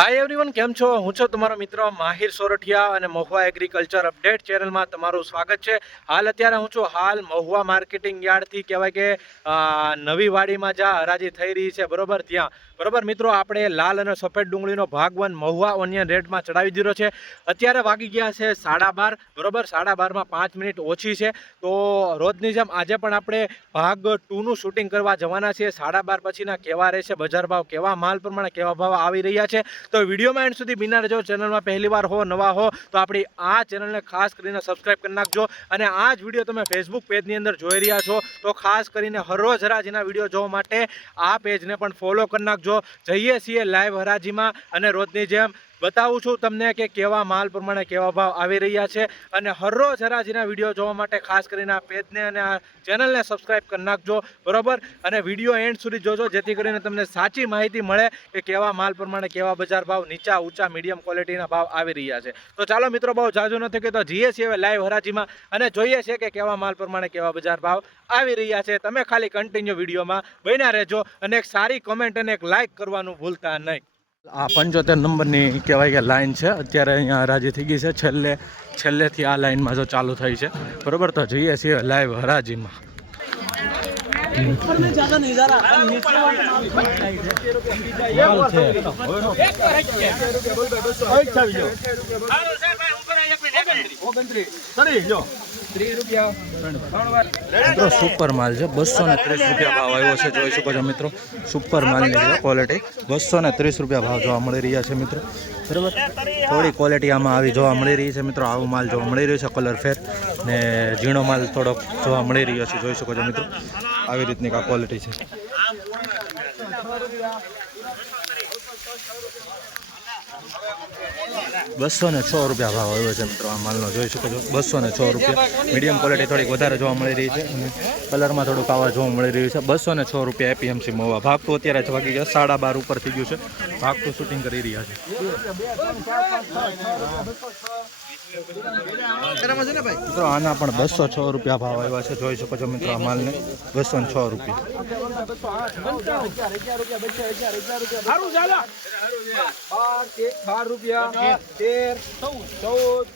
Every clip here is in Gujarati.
હાય એવરીવન કેમ છો? હું છું તમારો મિત્ર માહિર સોરઠિયા અને મહુવા એગ્રીકલ્ચર અપડેટ ચેનલમાં તમારું સ્વાગત છે. હાલ અત્યારે હું છું હાલ મહુવા માર્કેટિંગ યાર્ડથી કહેવાય કે નવી વાડીમાં જ્યાં હરાજી થઈ રહી છે, બરોબર? ત્યાં. બરોબર મિત્રો, આપણે લાલ અને સફેદ ડુંગળીનો ભાગવન મહુવા ઓનિયન રેટમાં ચડાવી દીધો છે. અત્યારે વાગી ગયા છે સાડા બાર, બરોબર? સાડા બારમાં પાંચ મિનિટ ઓછી છે. તો રોજની જેમ આજે પણ આપણે ભાગ ટુનું શૂટિંગ કરવા જવાના છીએ. સાડા બાર પછીના કેવા રહેશે, બજાર ભાવ કેવા, માલ પ્રમાણે કેવા ભાવ આવી રહ્યા છે? તો વિડીયોમાં એન્ડ સુધી બિના રહેજો ચેનલમાં પહેલી વાર હો, નવા હો, તો આપણી આ ચેનલને ખાસ કરીને સબસ્ક્રાઇબ કરી નાખજો. અને આ જ વીડિયો તમે ફેસબુક પેજની અંદર જોઈ રહ્યા છો, તો ખાસ કરીને હરરોજ હરાજીના વીડિયો જોવા માટે આ પેજને પણ ફોલો કરી નાખજો. જઈએ છીએ લાઈવ હરાજીમાં અને રોજની જેમ બતાવું છું તમને કે કેવા માલ પ્રમાણે કેવા ભાવ આવી રહ્યા છે અને હરરોજ હરાજીના વીડિયો જોવા માટે ખાસ કરીને આ પેજને અને આ ચેનલને સબસ્ક્રાઇબ કરી નાખજો, બરોબર? અને વીડિયો એન્ડ સુધી જોજો, જેથી કરીને તમને સાચી માહિતી મળે કે કેવા માલ પ્રમાણે કેવા બજાર ભાવ નીચા, ઊંચા, મીડિયમ ક્વોલિટીના ભાવ આવી રહ્યા છે. તો ચાલો મિત્રો, બહુ જાજુ નથી કે તો જઈએ છીએ હવે લાઈવ હરાજીમાં અને જોઈએ છે કે કેવા માલ પ્રમાણે કેવા બજાર ભાવ આવી રહ્યા છે. તમે ખાલી કન્ટિન્યુ વિડીયોમાં બન્યા રહેજો અને એક સારી કોમેન્ટ અને એક લાઈક કરવાનું ભૂલતા નહીં. આ પંચોતેર નંબરની કહેવાય કે લાઈન છે. અત્યારે અહીંયા હરાજી થઈ ગઈ છે. છેલ્લે, છેલ્લેથી આ લાઇનમાં જો ચાલુ થઈ છે. બરોબર? તો જઈએ છીએ લાઈવ હરાજીમાં. મિત્રો સુપર માલ છે. બસો ને ત્રીસ રૂપિયા ભાવ આવ્યો છે, જોઈ શકો છો મિત્રો. સુપર માલની છે ક્વોલિટી બસો ને ત્રીસ રૂપિયા ભાવ જોવા મળી રહ્યા છે, મિત્રો. બરાબર? થોડી ક્વોલિટી આમાં આવી જોવા મળી રહી છે, મિત્રો. આવો માલ જોવા મળી રહ્યો છે કલર ફેર ને ઝીણો માલ થોડોક જોવા મળી રહ્યો છે, જોઈ શકો છો, મિત્રો. આવી રીતની આ ક્વોલિટી છે. બસો ને છ રૂપિયા ભાવ આવ્યો છે મિત્રો, આ માલનો જોઈ શકો છો. બસો ને છ રૂપિયા. મીડિયમ ક્વોલિટી થોડીક વધારે જોવા મળી રહી છે અને કલરમાં થોડુંક આવા જોવા મળી રહ્યું છે. બસો ને છ રૂપિયા એપીએમસી મોવા. ભાગ તો અત્યારે જ વાગી ગયા, સાડા બાર ઉપર થઈ ગયું છે. ભાગ તો શૂટિંગ કરી રહ્યા છે. મિત્રો આના પણ બસો છ રૂપિયા ભાવ આવ્યા છે. જોઈ શકો છો મિત્રો આ માલને. બસો છ રૂપિયા. બાર રૂપિયા તેર ચૌદ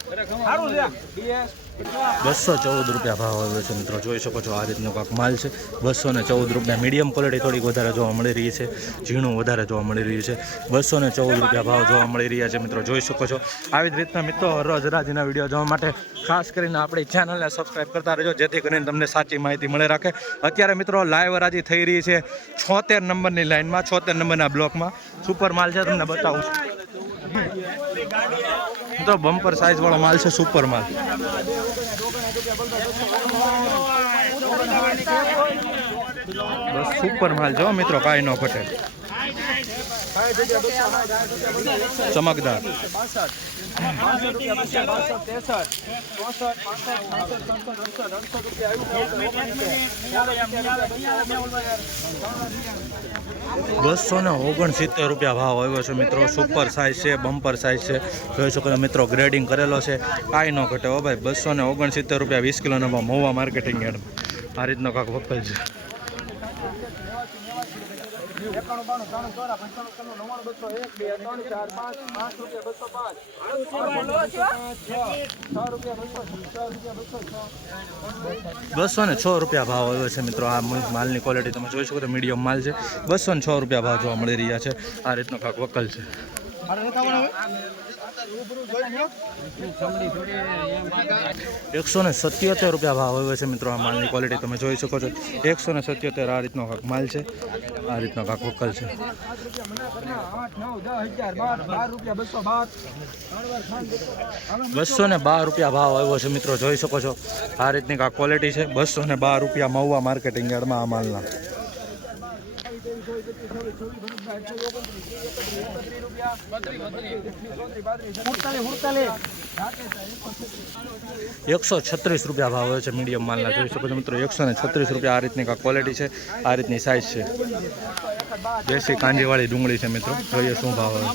બસો ચૌદ રૂપિયા ભાવ આવ્યો છે મિત્રો. જોઈ શકો છો આ રીતનો કાંક માલ છે. બસો ને ચૌદ રૂપિયા મીડિયમ ક્વોલિટી થોડીક વધારે જોવા મળી રહી છે. ઝીણું વધારે જોવા મળી રહ્યું છે. બસો ને ચૌદ રૂપિયા ભાવ જોવા મળી રહ્યા છે મિત્રો. જોઈ શકો છો આવી જ રીતના મિત્રો રોજ રાજીના વીડિયો જોવા માટે ખાસ કરીને આપણી ચેનલને સબસ્ક્રાઈબ કરતા રહેજો, જેથી કરીને તમને સાચી માહિતી મળે રાખે. અત્યારે મિત્રો લાઈવ રાજી થઈ રહી છે છોતેર નંબરની લાઇનમાં છોતેર નંબરના બ્લોકમાં સુપર માલ છે, તમને બતાવું તો બમ્પર સાઇઝ વાળો માલ છે સુપર માલ. બસ સુપર માલ જો મિત્રો, કાંઈ ન ઘટે. ચમકદાર. બસો ને ઓગણસિત્તેર રૂપિયા ભાવ આવ્યો છે મિત્રો. સુપર સાઇઝ છે બમ્પર સાઇઝ છે. જોઈ શકો છો મિત્રો ગ્રેડિંગ કરેલો છે. કાંઈ ન ઘટે હો ભાઈ. બસો ને ઓગણસિત્તેર રૂપિયા વીસ કિલોનો ભાવ મહુવા માર્કેટિંગ યાર્ડ આ રીતનો કાંક વકલ છે. એકાણું, બાણું રૂપિયા, બસો ને છ રૂપિયા ભાવ આવ્યો છે મિત્રો આ માલની ક્વોલિટી તમે જોઈ શકો તો મીડિયમ માલ છે. બસો ને છ રૂપિયા ભાવ જોવા મળી રહ્યા છે. આ રીતનો કાંક વકલ છે. એકસો ને સત્યોતેર રૂપિયા ભાવ આવ્યો છે મિત્રો આ માલની ક્વોલિટી તમે જોઈ શકો છો. એકસો ને સત્યોતેર આ રીતનો કાંક માલ છે. આ રીતનો કાંક વકલ છે. બસો ને બાર રૂપિયા ભાવ આવ્યો છે મિત્રો, જોઈ શકો છો. આ રીતની કાંક ક્વોલિટી છે. બસો ને બાર રૂપિયા મહુવા માર્કેટિંગ યાર્ડમાં આ માલના. એકસો છત્રીસ રૂપિયા ભાવ હોય છે મીડિયમ માલના. જોઈ શકો છો મિત્રો, એકસો ને છત્રીસ રૂપિયા આ રીતની ક્વોલિટી છે, આ રીતની સાઇઝ છે. દેશી કાંજીવાળી ડુંગળી છે મિત્રો. જોઈએ શું ભાવ આવે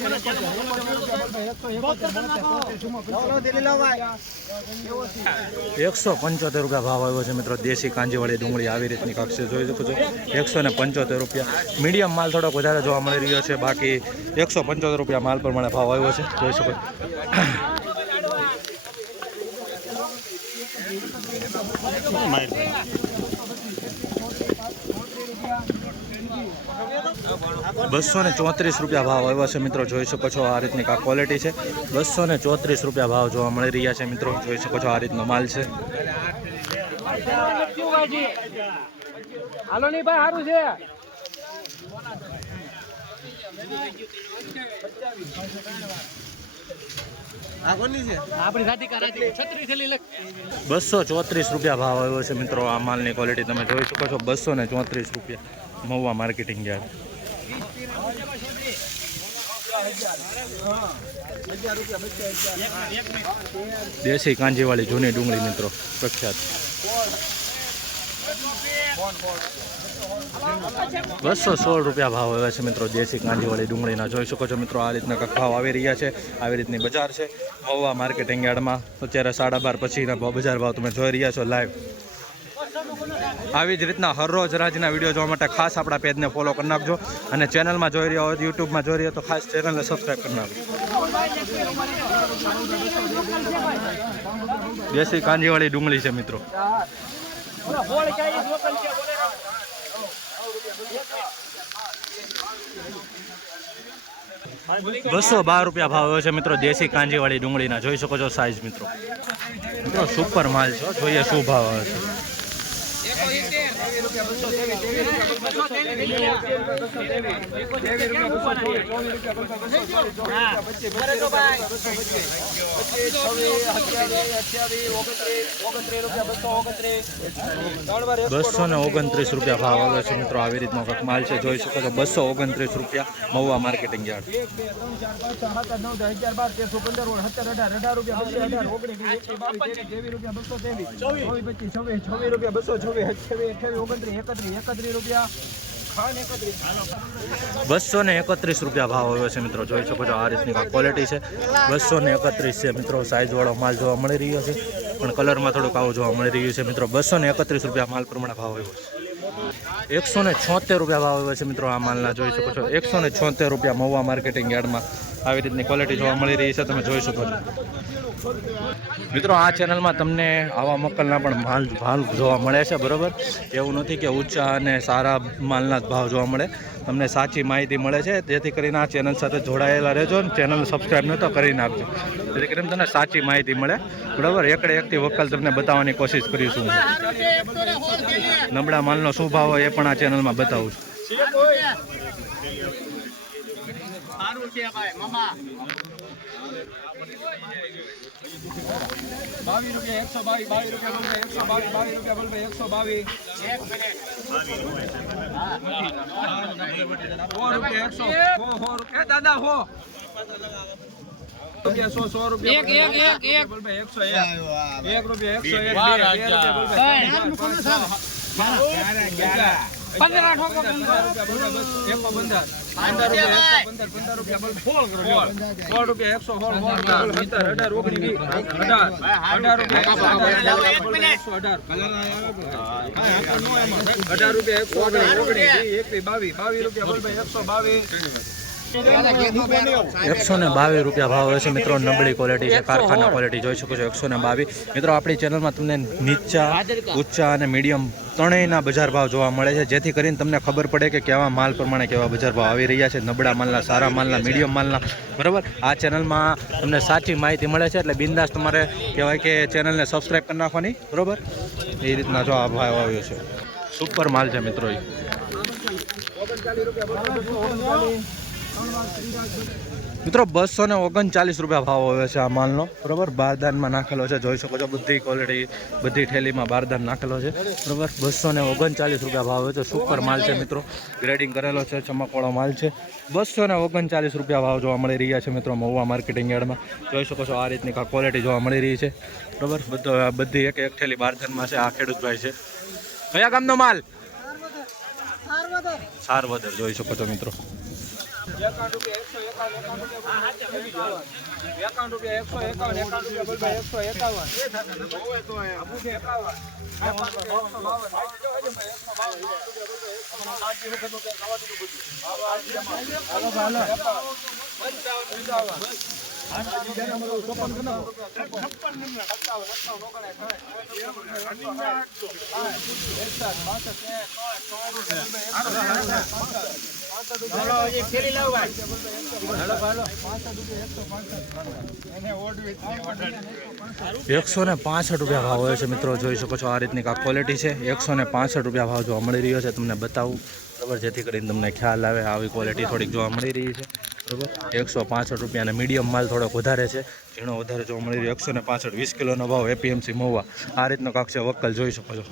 એકસો પંચોતેર રૂપિયા ભાવ આવ્યો છે મિત્રો. દેશી કાંજીવાળી ડુંગળી આવી રીતની કાકશે જોઈ શકો છો. એકસો ને પંચોતેર રૂપિયા. મીડિયમ માલ થોડોક વધારે જોવા મળી રહ્યો છે. બાકી એકસો પંચોતેર રૂપિયા માલ પ્રમાણે ભાવ આવ્યો છે. જોઈ શકો. બસો ને ચોત્રીસ રૂપિયા ભાવ આવ્યો છે મિત્રો, જોઈ શકો છો આ રીતની આ ક્વોલિટી છે. બસો ને ચોત્રીસ રૂપિયા ભાવ જોવા મળી રહ્યા છે મિત્રો, જોઈ શકો છો આ રીતનો માલ છે. હાલો નહીં છે. બસો ચોત્રીસ રૂપિયા ભાવ આવ્યો છે મિત્રો. આ માલની ક્વોલિટી તમે જોઈ શકો છો. બસો ને ચોત્રીસ રૂપિયા મહુવા માર્કેટિંગ યાર્ડ. દેશી કાંજીવાળી જૂની ડુંગળી મિત્રો. પ્રખ્યાત. બસો સોળ રૂપિયા ભાવ આવ્યા છે મિત્રો. દેશી કાંજીવાળી ડુંગળીના. જોઈ શકો છો મિત્રો, આ રીતના કંઈક ભાવ આવી રહ્યા છે. આવી રીતની બજાર છે. મહુવા માર્કેટિંગ યાર્ડમાં અત્યારે સાડા બાર પછીના બજાર ભાવ તમે જોઈ રહ્યા છો લાઈવ આવી જ રીતના હરરોજ રાજના વીડિયો જોવા માટે ખાસ આપણા પેજને ફોલો કરી નાખજો. અને ચેનલમાં જોઈ રહ્યા હોય યુટ્યુબમાં જોઈ રહ્યા તો ખાસ ચેનલને સબસ્ક્રાઈબ કરી નાખજો. દેશી કાંજીવાળી ડુંગળી છે મિત્રો. બસો બાર રૂપિયા ભાવ છે મિત્રો. દેશી કાંજીવાળી ડુંગળીના. જોઈ શકો છો સાઈઝ મિત્રો. મિત્રો સુપર માલ છે જોઈએ શું ભાવ આવે છે. બસો ને ઓગણત્રીસ રૂપિયા ભાવ આવે છે મિત્રો આવી રીતનો કંઈક માલ છે જોઈ શકો છો બસો ઓગણત્રીસ રૂપિયા મહુવા માર્કેટિંગ યાર્ડ રૂપિયા બસો અઢાર ઓગણીસ વીસ એકવીસ બાવીસ ત્રેવીસ ત્રેવીસ રૂપિયા બસો ચોવીસ અઠ્યાવીસ એકત્રીસ રૂપિયા. બસો ને એકત્રીસ રૂપિયા ભાવ આવ્યો છે મિત્રો. જોઈ શકો છો આ રીતની ક્વોલિટી છે. બસો ને એકત્રીસ છે મિત્રો. સાઇઝવાળો માલ જોવા મળી રહ્યો છે. પણ કલરમાં થોડુંક આવું જોવા મળી રહ્યું છે મિત્રો. બસો ને એકત્રીસ રૂપિયા માલ પ્રમાણે ભાવ આવ્યો છે. એકસો ને છોતેર રૂપિયા ભાવ આવ્યો છે મિત્રો આ માલના. જોઈ શકો છો. એકસો ને છોતેર રૂપિયા મહુવા માર્કેટિંગ યાર્ડમાં આવી રીતની ક્વોલિટી જોવા મળી રહી છે. તમે જોઈ શકો છો. મિત્રો, આ ચેનલમાં તમને આવા મક્કલના પણ માલ, ભાવ જોવા મળે છે, બરાબર? એવું નથી કે ઊંચા અને સારા માલના ભાવ જોવા મળે. તમને સાચી માહિતી મળે છે, જેથી કરીને આ ચેનલ સાથે જોડાયેલા રહેજો અને ચેનલ સબસ્ક્રાઈબ ન તો કરી નાખજો. જેથી કરીને તમને સાચી માહિતી મળે. બરાબર? એકડે એકથી વકલ તમને બતાવવાની કોશિશ કરીશું નબળા માલનો શું ભાવ હોય એ પણ આ ચેનલમાં બતાવું છું. બાવીસ રૂપિયા એકસો બાવીસ બાવીસ રૂપિયા બોલભાઈ એકસો બાવીસ બાવીસ રૂપિયા બોલભાઈ એકસો બાવીસ. સો રૂપિયા એકસો. હો હો રૂપિયા. દાદા હો રૂપિયા સો સો રૂપિયા એક એક એક એક. એકસો એક. એક રૂપિયા એકસો એક પંદર આઠ પંદર. બોલ અઢાર રૂપિયા એકસો અઢાર અઢાર અઢાર રૂપિયા એકસો અઢાર ઓગણીસ વીસ બાવીસ બાવીસ રૂપિયા બોલભાઈ એકસો બાવીસ એકસો ને બાવીસ રૂપિયા ભાવ હોય છે. મિત્રો, નબળી ક્વોલિટી છે. કારખાના ક્વોલિટી જોઈ શકો છો. એકસો ને બાવીસ. મિત્રો, આપણી ચેનલમાં તમને નીચા, ઊંચા અને મીડિયમ ત્રણેયના બજાર ભાવ જોવા મળે છે. જેથી કરીને તમને ખબર પડે કે કેવા માલ પ્રમાણે કેવા બજાર ભાવ આવી રહ્યા છે. નબળા માલના, સારા માલના મીડિયમ માલના. બરાબર? આ ચેનલમાં તમને સાચી માહિતી મળે છે. એટલે બિંદાસ તમારે કહેવાય કે ચેનલને સબસ્ક્રાઈબ કરી નાખવાની. બરાબર? એ રીતના જો આ ભાવ આવ્યો છે. સુપર માલ છે, મિત્રો, એ. મિત્રો બસો ને ઓગણચાલીસ રૂપિયા ભાવ આવે છે આ માલનો. બરાબર? બારદાનમાં નાખેલો છે. જોઈ શકો છો બધી ક્વોલિટી બધી ઠેલીમાં બારદાન નાખેલો છે. બરોબર? બસો ને ઓગણચાલીસ રૂપિયા ભાવ આવે છે. સુપર માલ છે મિત્રો. ગ્રેડિંગ કરેલો છે ચમકવાળો માલ છે. બસો ને ઓગણચાલીસ રૂપિયા ભાવ જોવા મળી રહ્યા છે મિત્રો મહુવા માર્કેટિંગ યાર્ડમાં. જોઈ શકો છો આ રીતની ક્વોલિટી જોવા મળી રહી છે. બરોબર? બધો આ બધી એક એક ઠેલી બારદાનમાં છે આ ખેડૂતભાઈ છે. કયા ગામનો માલ? સારવદર. જોઈ શકો છો મિત્રો. એકાવન રૂપિયા એકસો એકાવન એકાવન રૂપિયા એકાવન રૂપિયા એકસો એકાવન એકાવન રૂપિયા બોલભાઈ એકસો એકાવન. એકાવન. એકસો ને પાસઠ રૂપિયા ભાવ હોય છે મિત્રો, જોઈ શકો છો આ રીતની કાંક ક્વોલિટી છે. એકસો ને પાસઠ રૂપિયા ભાવ જોવા મળી રહ્યો છે, તમને બતાવું. બરાબર, જેથી કરીને તમને ખ્યાલ આવે, આવી ક્વોલિટી થોડીક જોવા મળી રહી છે. બરાબર? એકસો પાસઠ રૂપિયા અને મીડિયમ માલ થોડોક વધારે છે. ઝીણો વધારે જોવા મળી રહ્યો. એકસો ને પાસઠ વીસ કિલોનો ભાવ એપીએમસી મોવા આ રીતનો કાક છે વક્કલ જોઈ શકો છે.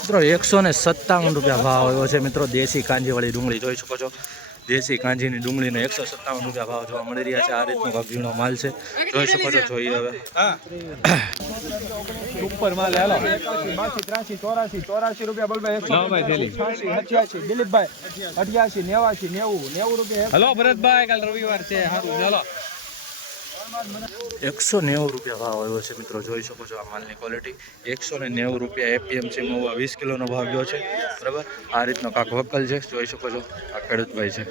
મિત્રો એકસો ને સત્તાવન રૂપિયા ભાવ આવ્યો છે. મિત્રો દેશી કાંજીવાળી ડુંગળી જોઈ શકો છો. દેશી કાંજીની ડુંગળીનો એકસો સત્તાવન રૂપિયા ભાવ જોવા મળી રહ્યા છે. આ રીતનો ઝીણો માલ છે. જોઈ શકો છો જોઈએ હવે. ઉપર માલ હેલો. બાસી ત્રાસી ચોરાસી ચોરાસી રૂપિયા બોલભાઈ અઠ્યાસી દિલીપભાઈ અઠ્યાસી નેવાસી નેવું નેવું રૂપિયા હલો ભરતભાઈ કાલ રવિવાર છે. સારું ચાલો એકસો નેવું રૂપિયા ભાવ આવ્યો છે મિત્રો, જોઈ શકો છો આ માલની ક્વોલિટી એકસો ને નેવું રૂપિયા એપીએમસી મોવા વીસ કિલોનો ભાવ ગયો છે, બરાબર? આ રીતનો કાંક વકલ છે, જોઈ શકો છો આ ખેડૂતભાઈ છે.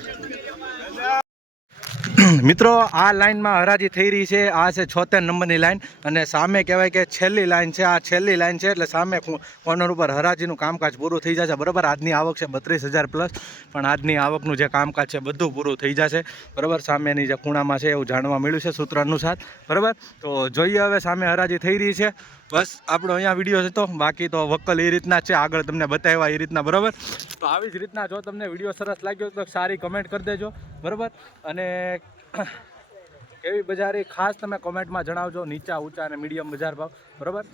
મિત્રો, આ લાઇનમાં હરાજી થઈ રહી છે. આ છે છોતેર નંબરની લાઇન અને સામે કહેવાય કે છેલ્લી લાઇન છે. આ છેલ્લી લાઇન છે એટલે સામે કોર્નર ઉપર હરાજીનું કામકાજ પૂરું થઈ જશે. બરાબર, આજની આવક છે બત્રીસ હજાર પ્લસ પણ આજની આવકનું જે કામકાજ છે બધું પૂરું થઈ જશે. બરાબર, સામેની જે ખૂણામાં છે એવું જાણવા મળ્યું છે સૂત્ર અનુસાર બરાબર, તો જોઈએ હવે સામે હરાજી થઈ રહી છે. બસ, આપણો અહીંયા વીડિયો છે તો બાકી તો વકલ એ રીતના છે, આગળ તમને બતાવ્યા એ રીતના, બરાબર? તો આવી જ રીતના જો તમને વીડિયો સરસ લાગ્યો તો સારી કમેન્ટ કરી દેજો, બરાબર? અને કેવી બજાર ખાસ તમે કોમેન્ટમાં જણાવજો, નીચા, ઊંચા અને મીડિયમ બજાર ભાવ, બરાબર?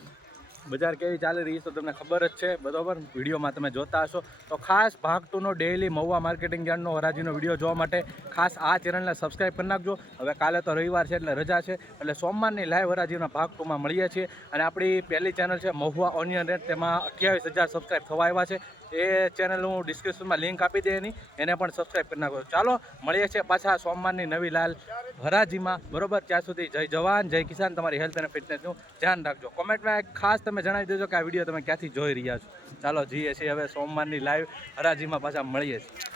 બજાર કેવી ચાલી રહી છે તો તમને ખબર જ છે, બરાબર? વિડીયોમાં તમે જોતા હશો. તો ખાસ ભાગ ટુનો ડેઇલી મહુવા માર્કેટિંગ યાર્ડનો હરાજીનો વીડિયો જોવા માટે ખાસ આ ચેનલને સબસ્ક્રાઈબ કરી નાખજો. હવે કાલે તો રવિવાર છે એટલે રજા છે, એટલે સોમવારની લાઈવ હરાજીના ભાગ ટુમાં મળીએ છીએ. અને આપણી પહેલી ચેનલ છે મહુવા ઓનિયન રેટ તેમાં અઠ્યાવીસ હજાર સબસ્ક્રાઈબ થવા આવ્યા છે. એ ચેનલ હું ડિસ્ક્રિપ્શનમાં લિંક આપી દે એની. એને પણ સબસ્ક્રાઈબ કરી નાખો. ચાલો, મળીએ છીએ પાછા સોમવારની નવી લાલ હરાજીમાં. બરોબર? ત્યાં સુધી જય જવાન, જય કિસાન. તમારી હેલ્થ અને ફિટનેસનું ધ્યાન રાખજો. કોમેન્ટમાં ખાસ તમે જણાવી દેજો કે આ વીડિયો તમે ક્યાંથી જોઈ રહ્યા છો. ચાલો, જઈએ છીએ હવે સોમવારની લાઈવ હરાજીમાં પાછા મળીએ છીએ.